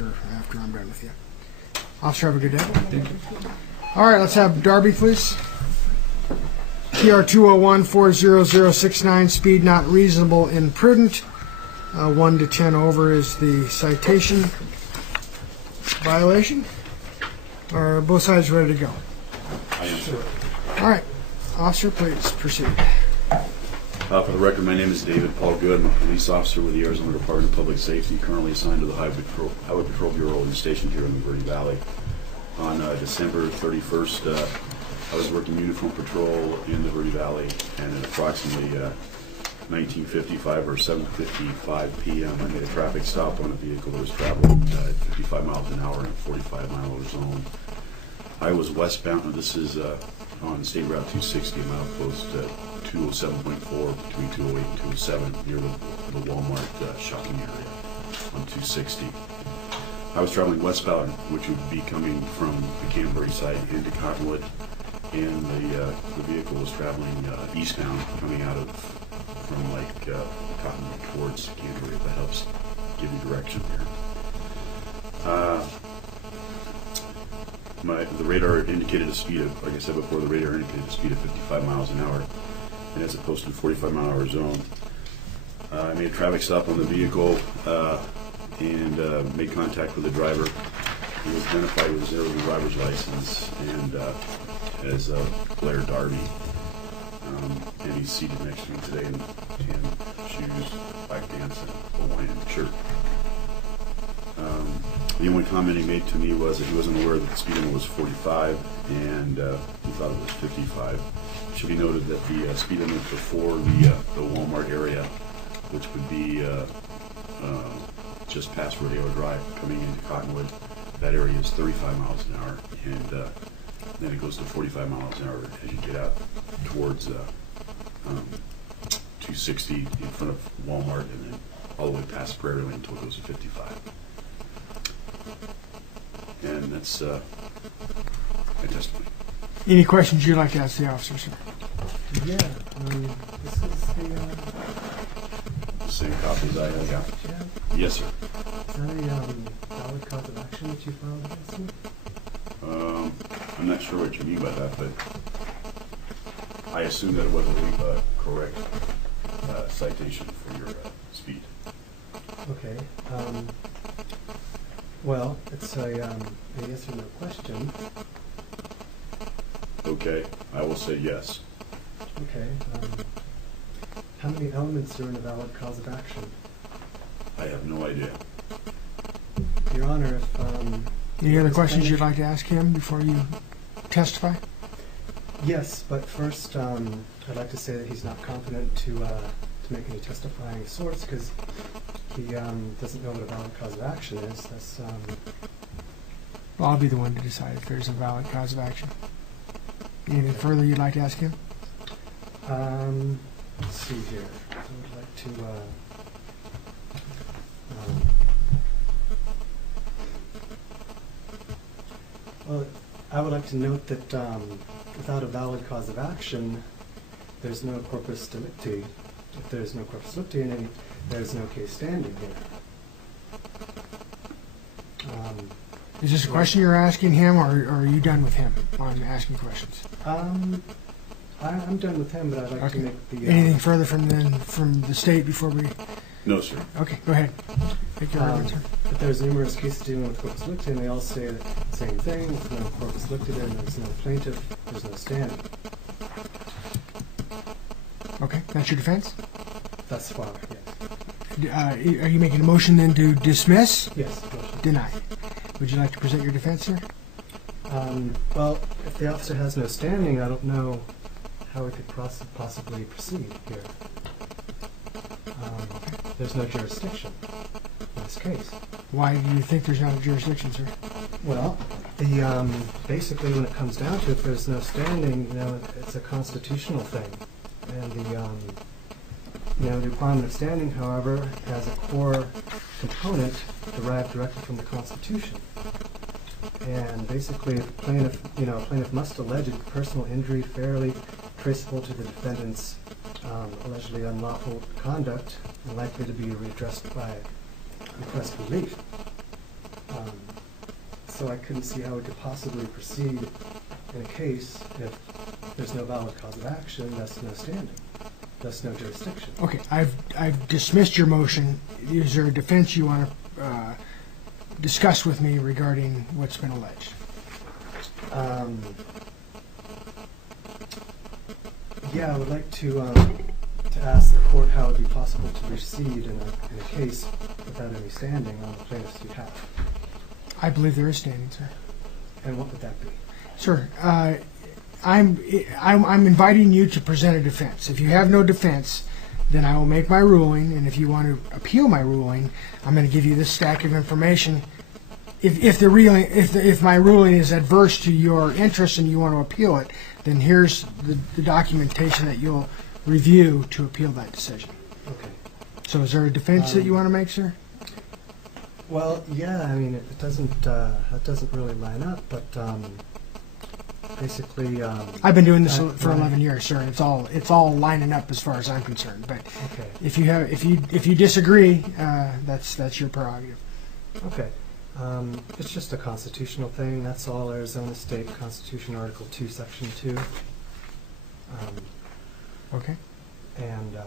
after I'm done with you. Officer, have a good day. Thank you. All right, let's have Darby, please. TR 201-40069, speed not reasonable, imprudent. 1 to 10 over is the citation. Violation? Are both sides ready to go? I am, sir. All right, officer, please proceed. For the record, my name is David Paul Good. I'm a police officer with the Arizona Department of Public Safety, currently assigned to the Highway Patrol Bureau and stationed here in the Verde Valley. On December 31st, I was working uniform patrol in the Verde Valley, and at approximately 19:55 or 7:55 p.m., I made a traffic stop on a vehicle that was traveling at 55 miles an hour in a 45-mile zone. I was westbound. This is on State Route 260, a mile close to 207.4 between 208 and 207 near the Walmart shopping area on 260. I was traveling westbound, which would be coming from the Canterbury side into Cottonwood, and the vehicle was traveling eastbound, coming out of from Cottonwood towards Canterbury. If that helps give you direction here. The radar indicated a speed of, like I said before, the radar indicated a speed of 55 miles an hour, and as opposed to the 45-mile-an-hour zone. I made a traffic stop on the vehicle and made contact with the driver. He was identified with his Arizona driver's license and as Blair Darby. And he's seated next to me today in shoes, black pants, and Hawaiian shirt. The only comment he made to me was that he wasn't aware that the speed limit was 45 and he thought it was 55. It should be noted that the speed limit before the Walmart area, which would be just past Rodeo Drive coming into Cottonwood, that area is 35 miles an hour, and then it goes to 45 miles an hour as you get out towards 260 in front of Walmart, and then all the way past Prairie Lane until it goes to 55. And that's my testimony. Any questions you'd like to ask the officer, sir? Yeah, this is The same copy as I have. yeah. Yes, sir. Is that a valid cause of action that you filed against me? I'm not sure what you mean by that, but I assume that it wasn't a correct citation for your speed. Okay. Well, it's a yes or no question. Okay, I will say yes. Okay. How many elements are in a valid cause of action? I have no idea. Your Honor, if Any other questions you'd like to ask him before you testify? yes, but first I'd like to say that he's not competent to make any testifying of sorts because he doesn't know what a valid cause of action is. That's Well, I'll be the one to decide if there's a valid cause of action. Anything further you'd like to ask him? let's see here. I would like to well, I would like to note that without a valid cause of action, there's no corpus delicti. If there's no corpus delicti in any, there's no case standing here. Is this a question you're asking him, or are you done with him on asking questions? I'm done with him, but I'd like to make the... Anything further from the state before we... No, sir. Okay, go ahead. Make your argument, sir. But there's numerous cases dealing with corpus delicti, and they all say the same thing. With no corpus delicti, then there's no plaintiff, there's no standing. Okay, that's your defense? Thus far, yes. Are you making a motion then to dismiss? Yes, motion. Deny. Would you like to present your defense, sir? Well, if the officer has no standing, I don't know how we could possibly proceed here. There's no jurisdiction in this case. Why do you think there's not a jurisdiction, sir? Well, the basically when it comes down to it, there's no standing. It's a constitutional thing, and the requirement of standing, however, has a core component derived directly from the Constitution. And basically, if a plaintiff must allege a personal injury fairly traceable to the defendant's allegedly unlawful conduct and likely to be redressed by request relief. so I couldn't see how we could possibly proceed in a case if there's no valid cause of action, thus no standing, thus no jurisdiction. Okay, I've dismissed your motion. Is there a defense you want to discuss with me regarding what's been alleged? Yeah, I would like to ask the court how it would be possible to proceed in a case without any standing on the plaintiff's behalf. I believe there is standing, sir. And what would that be? Sir, I'm inviting you to present a defense. If you have no defense, then I will make my ruling, and if you want to appeal my ruling, I'm going to give you this stack of information. If my ruling is adverse to your interest and you want to appeal it, then here's the documentation that you'll review to appeal that decision. Okay. So is there a defense that you want to make, sir? Well, yeah, I mean, it doesn't, that doesn't really line up, but basically... I've been doing this for right. 11 years, sir. It's all lining up as far as I'm concerned. But Okay. if you disagree, that's your prerogative. Okay. It's just a constitutional thing. That's all. Arizona State Constitution, Article 2, Section 2. Okay. And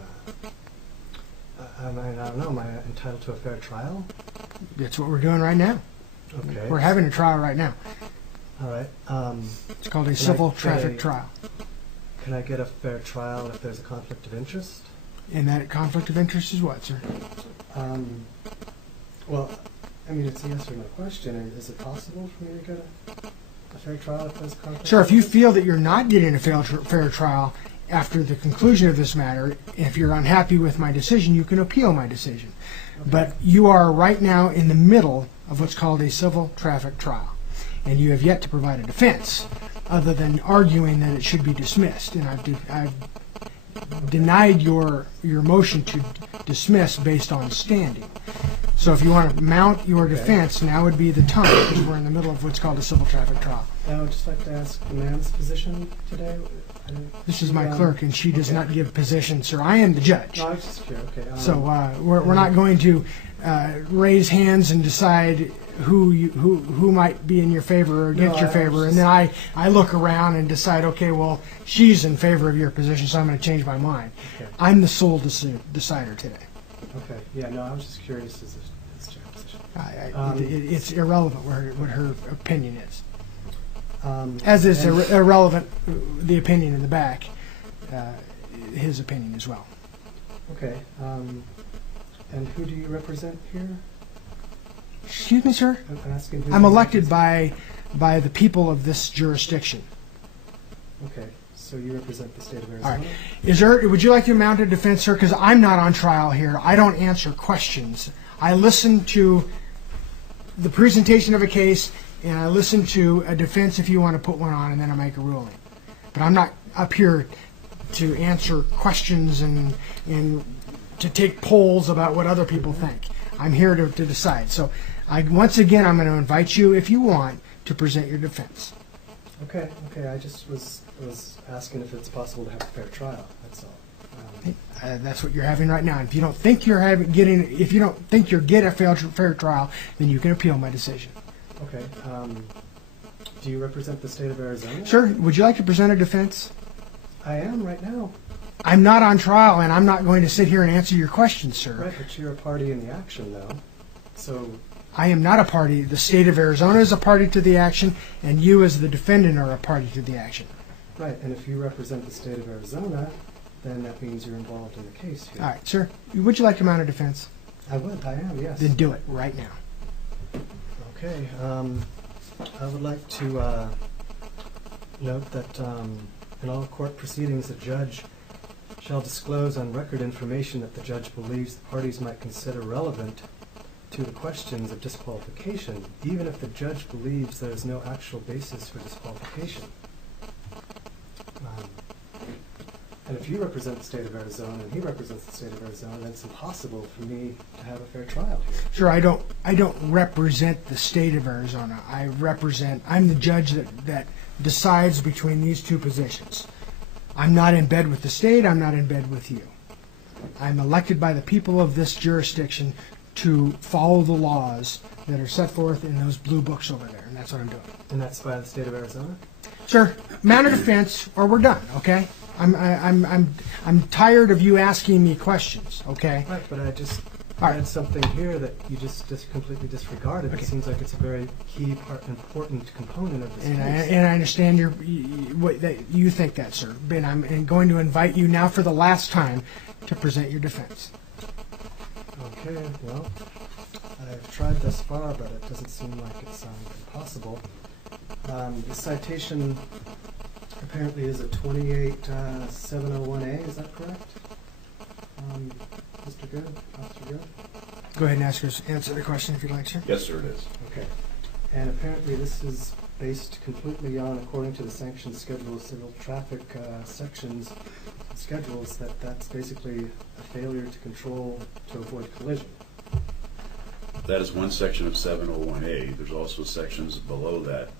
I mean, I don't know. Am I entitled to a fair trial? That's what we're doing right now. Okay. We're having a trial right now. All right. It's called a Can civil I get traffic a- trial. Can I get a fair trial if there's a conflict of interest? And that conflict of interest is what, sir? Well, I mean, it's a yes or no question. Is it possible for me to get a fair trial if there's a conflict? Sir, of if you interest? feel that you're not getting a fair trial after the conclusion of this matter, if you're unhappy with my decision, you can appeal my decision. Okay. But you are right now in the middle of what's called a civil traffic trial, and you have yet to provide a defense other than arguing that it should be dismissed. And I've denied your motion to dismiss based on standing. So if you want to mount your Okay. defense, now would be the time, because we're in the middle of what's called a civil traffic trial. I would just like to ask the man's position today. This is my clerk, and she does okay. not give positions, sir. I am the judge. No, I was just curious. Okay. So we're not going to raise hands and decide who might be in your favor or against No, your I favor, was and then I look around and decide, okay, well, she's in favor of your position, so I'm going to change my mind. Okay. I'm the sole decider today. Okay. Yeah. No, I was just curious as to your position. It's irrelevant what her opinion is. As As is irrelevant the opinion in the back, his opinion as well. Okay. And who do you represent here? Excuse me, sir? I'm asking who I'm you elected represent. by the people of this jurisdiction. Okay. So you represent the state of All Arizona. right. Would you like to mount a defense, sir? Because I'm not on trial here. I don't answer questions. I listen to the presentation of a case, and I listen to a defense if you want to put one on, and then I make a ruling. But I'm not up here to answer questions and to take polls about what other people think. I'm here to decide. So once again, I'm going to invite you, if you want, to present your defense. Okay. Okay. I just was asking if it's possible to have a fair trial. That's all. That's what you're having right now. If you don't think you'll get a fair trial, then you can appeal my decision. Okay. Do you represent the state of Arizona? Sir, would you like to present a defense? I am right now. I'm not on trial, and I'm not going to sit here and answer your questions, sir. Right, but you're a party in the action, though. So, I am not a party. The state of Arizona is a party to the action, and you as the defendant are a party to the action. right, and if you represent the state of Arizona, then that means you're involved in the case here. All right, sir, would you like to mount a defense? I would. I am. Yes. Then do it right now. Okay. I would like to note that in all court proceedings, the judge shall disclose on record information that the judge believes the parties might consider relevant to the questions of disqualification, even if the judge believes there is no actual basis for disqualification. And if you represent the state of Arizona and he represents the state of Arizona, then it's impossible for me to have a fair trial here. Sir, I don't represent the state of Arizona. I'm the judge that decides between these two positions. I'm not in bed with the state. I'm not in bed with you. I'm elected by the people of this jurisdiction to follow the laws that are set forth in those blue books over there, and that's what I'm doing. And that's by the state of Arizona? Sir, mounted defense, or we're done. Okay. I'm tired of you asking me questions. Okay. Right, but I just All right. read something here that you just completely disregarded. Okay. It seems like it's a very key important component of this And case. I understand that you think that, sir. And I'm going to invite you now for the last time to present your defense. Okay, well, I've tried thus far, but it doesn't seem like it's impossible. The citation apparently is a 28701A, is that correct? Mr. Good, Officer Good? Go ahead and answer the question if you'd like, sir. Yes, sir, it is. Okay. And apparently this is based completely on, according to the sanctions schedule of civil traffic sections schedules, that's basically a failure to control to avoid collision. That is one section of 701A. There's also sections below that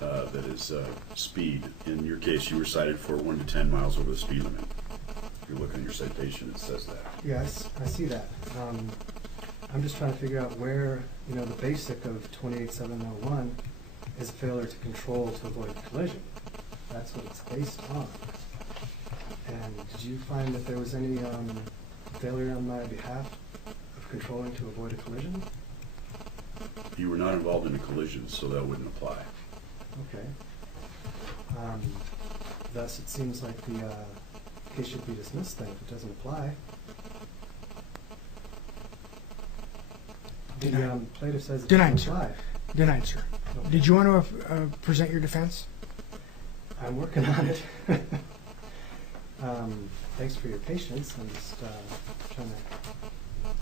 that is speed. In your case, you were cited for 1 to 10 miles over the speed limit. If you look at your citation, it says that. Yes, I see that. I'm just trying to figure out where, the basic of 28701 is a failure to control to avoid collision. That's what it's based on. And did you find that there was any failure on my behalf of controlling to avoid a collision? You were not involved in a collision, so that wouldn't apply. Okay. Thus, it seems like the case should be dismissed then if it doesn't apply. The Denied. plaintiff says it Denied, doesn't sir. apply. Denied, sir. Okay. Did you want to present your defense? I'm working on it. Thanks for your patience. I'm just trying to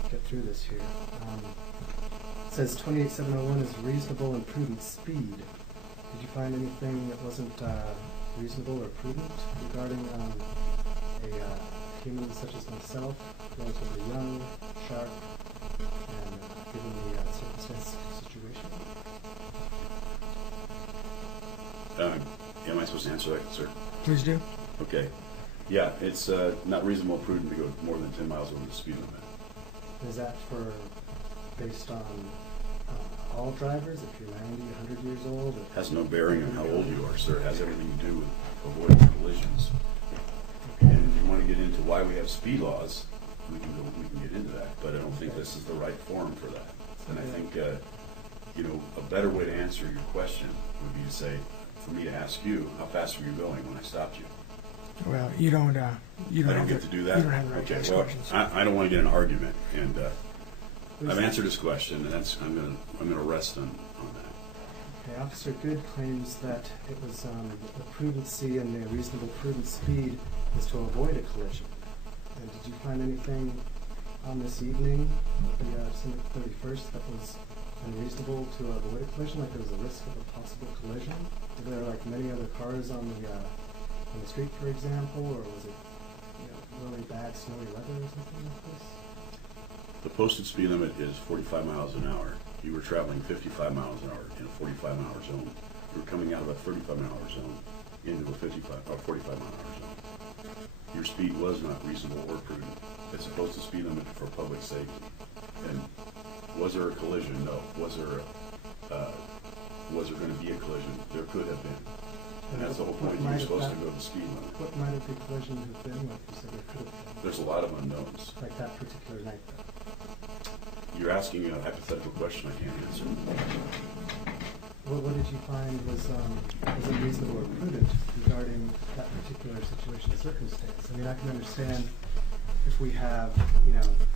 get through this here. It says 28701 is reasonable and prudent speed. Did you find anything that wasn't reasonable or prudent regarding a human such as myself, relatively young, sharp, and given the circumstance situation? Am I supposed to answer that, sir? Please do. Okay. Yeah, it's not reasonable or prudent to go more than 10 miles over the speed limit. Is that based on all drivers? If you're 90, 100 years old? It has no bearing on how old you are, sir. It has everything to do with avoiding collisions. And if you want to get into why we have speed laws, we can get into that. But I don't think this is the right forum for that. And I think a better way to answer your question would be to say, for me to ask you, how fast were you going when I stopped you? Well, you don't. You don't I don't have get the- to do that. You don't have the right to Okay. ask Well, questions. I don't want to get in an argument, and I've answered this question, and I'm gonna rest on that. Okay, Officer Good claims that it was the prudency and the reasonable prudent speed is to avoid a collision. And did you find anything on this evening, the December 31st, that was unreasonable to avoid a collision? Like there was a risk of a possible collision? Were there like many other cars on the street, for example, or was it really bad snowy weather or something like this? The posted speed limit is 45 miles an hour. You were traveling 55 miles an hour in a 45-mile zone. You were coming out of a 35-mile zone into a 45-mile zone. Your speed was not reasonable or prudent. It's a posted speed limit for public safety. And was there a collision? No. Was there going to be a collision? There could have been. And that's the whole point. You're supposed to go the speed limit. What might have the collision have been? Like you said, there could have been. There's a lot of unknowns. Like that particular night, though. You're asking a hypothetical question I can't answer. What did you find was unreasonable or prudent regarding that particular situation and circumstance? I mean, I can understand if we have,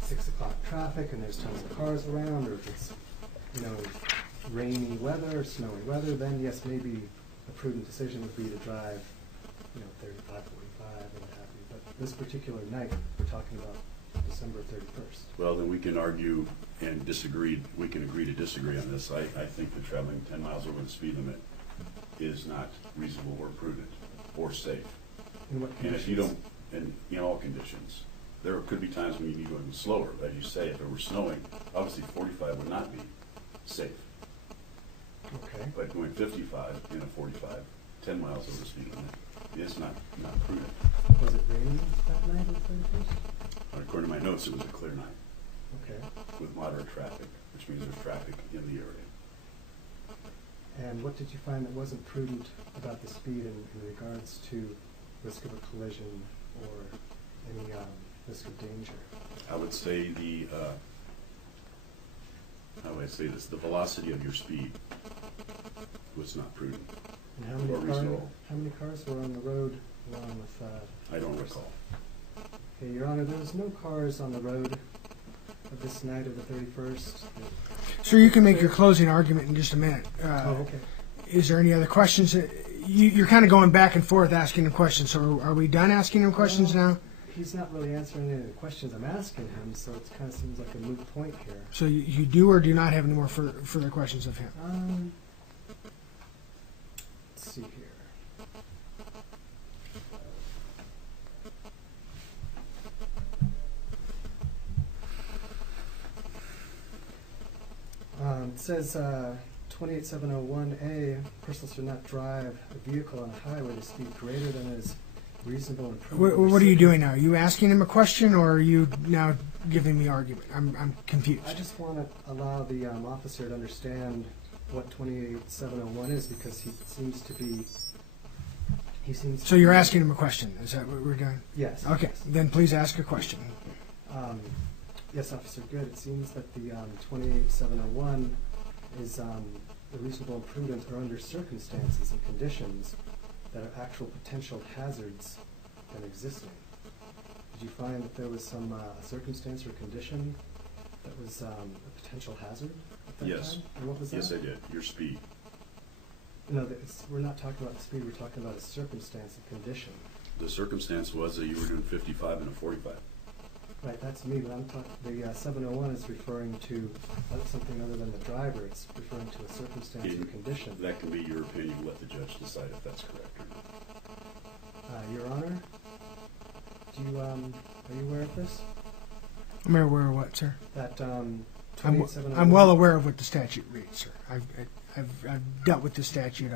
6 o'clock traffic and there's tons of cars around, or if it's, rainy weather or snowy weather, then yes, maybe a prudent decision would be to drive, 35, 45, or what have you. But this particular night, we're talking about December 31st. Well, then we can argue and disagree. We can agree to disagree on this. I think that traveling 10 miles over the speed limit is not reasonable or prudent or safe. In what And conditions? if you don't, in all conditions, there could be times when you need to go slower. As you say, if it were snowing, obviously 45 would not be safe. Okay. But going 55 in a 45, 10 miles over the speed limit is not prudent. Was it raining that night on the 31st? According to my notes, it was a clear night. Okay. with moderate traffic, which means there's traffic in the area. And what did you find that wasn't prudent about the speed in regards to risk of a collision or any risk of danger? I would say how would I say this? The velocity of your speed was not prudent. And Or reasonable. how many cars were on the road along with... I don't recall. Okay, Your Honor, there was no cars on the road of this night of the 31st. Sir, you can make your closing argument in just a minute. Okay. Is there any other questions? You're kind of going back and forth asking him questions, so are we done asking him questions now? He's not really answering any of the questions I'm asking him, so it kind of seems like a moot point here. So you do or do not have any more further questions of him? Let's see here. It says 28701A, persons should not drive a vehicle on a highway to speed greater than is reasonable and prudent. What are you doing now? Are you asking him a question, or are you now giving me argument? I'm confused. I just want to allow the officer to understand what 28701 is, because he seems to be... So you're asking him a question. Is that what we're doing? Yes. Okay, Yes. then please ask a question. Yes, Officer Good. It seems that the 28701 is reasonable and prudent or under circumstances and conditions that are actual potential hazards than existing. Did you find that there was some circumstance or condition that was a potential hazard at that Yes. time? And what was that? Yes, I did. Your speed. No, we're not talking about the speed. We're talking about a circumstance and condition. The circumstance was that you were doing 55 and a 45. Right, that's me, but I'm talking, the 701 is referring to something other than the driver. It's referring to a circumstance or condition. That can be your opinion. Let the judge decide if that's correct or not. Your Honor, are you aware of this? I'm aware of what, sir? That I'm 28701... well aware of what the statute reads, sir. I've dealt with the statute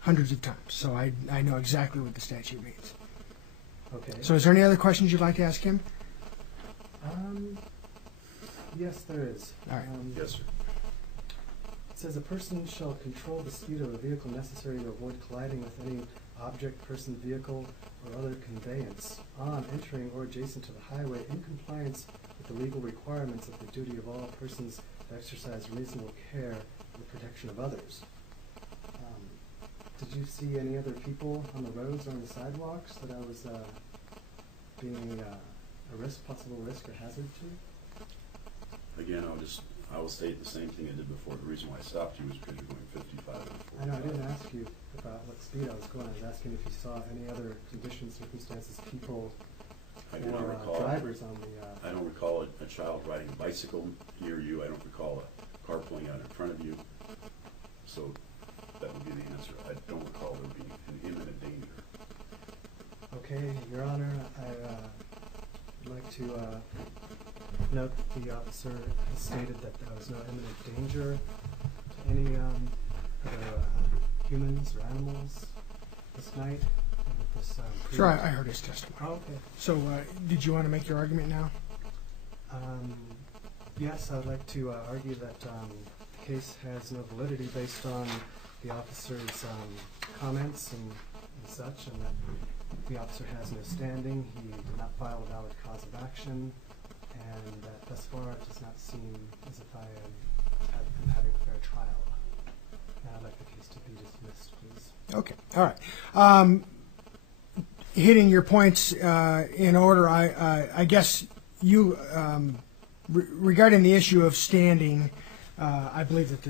hundreds of times, so I know exactly what the statute means. Okay. So is there any other questions you'd like to ask him? Yes, there is. All right. Yes, sir. It says a person shall control the speed of a vehicle necessary to avoid colliding with any object, person, vehicle, or other conveyance on, entering, or adjacent to the highway in compliance with the legal requirements of the duty of all persons to exercise reasonable care for the protection of others. Did you see any other people on the roads or on the sidewalks that I was being a possible risk or hazard to? Again, I will state the same thing I did before. The reason why I stopped you was because you're going 55 and a 45. I know, I didn't ask you about what speed I was going. I was asking if you saw any other conditions, circumstances, people, I do not or recall. drivers on the... I don't recall a child riding a bicycle near you. I don't recall a car pulling out in front of you. So that would be the answer. I don't recall there being an imminent danger. Okay, Your Honor, I'd like to note that the officer has stated that there was no imminent danger to any other humans or animals this night. Sure, I heard his testimony. Oh, okay. So did you want to make your argument now? Yes, I'd like to argue that the case has no validity based on the officer's comments and such, and that the officer has no standing, he did not file a valid cause of action, and that thus far it does not seem as if I am having a fair trial. And I'd like the case to be dismissed, please. Okay, all right. Hitting your points in order, I guess you, regarding the issue of standing, I believe that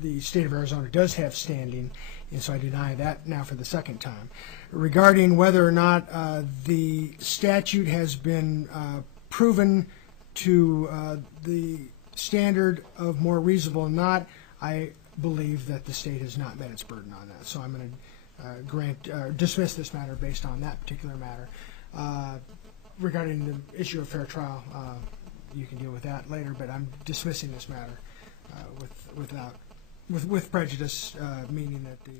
the state of Arizona does have standing, and so I deny that now for the second time. Regarding whether or not the statute has been proven to the standard of more reasonable or not, I believe that the state has not met its burden on that. So I'm going to dismiss this matter based on that particular matter. Regarding the issue of fair trial, you can deal with that later, but I'm dismissing this matter with prejudice, meaning that the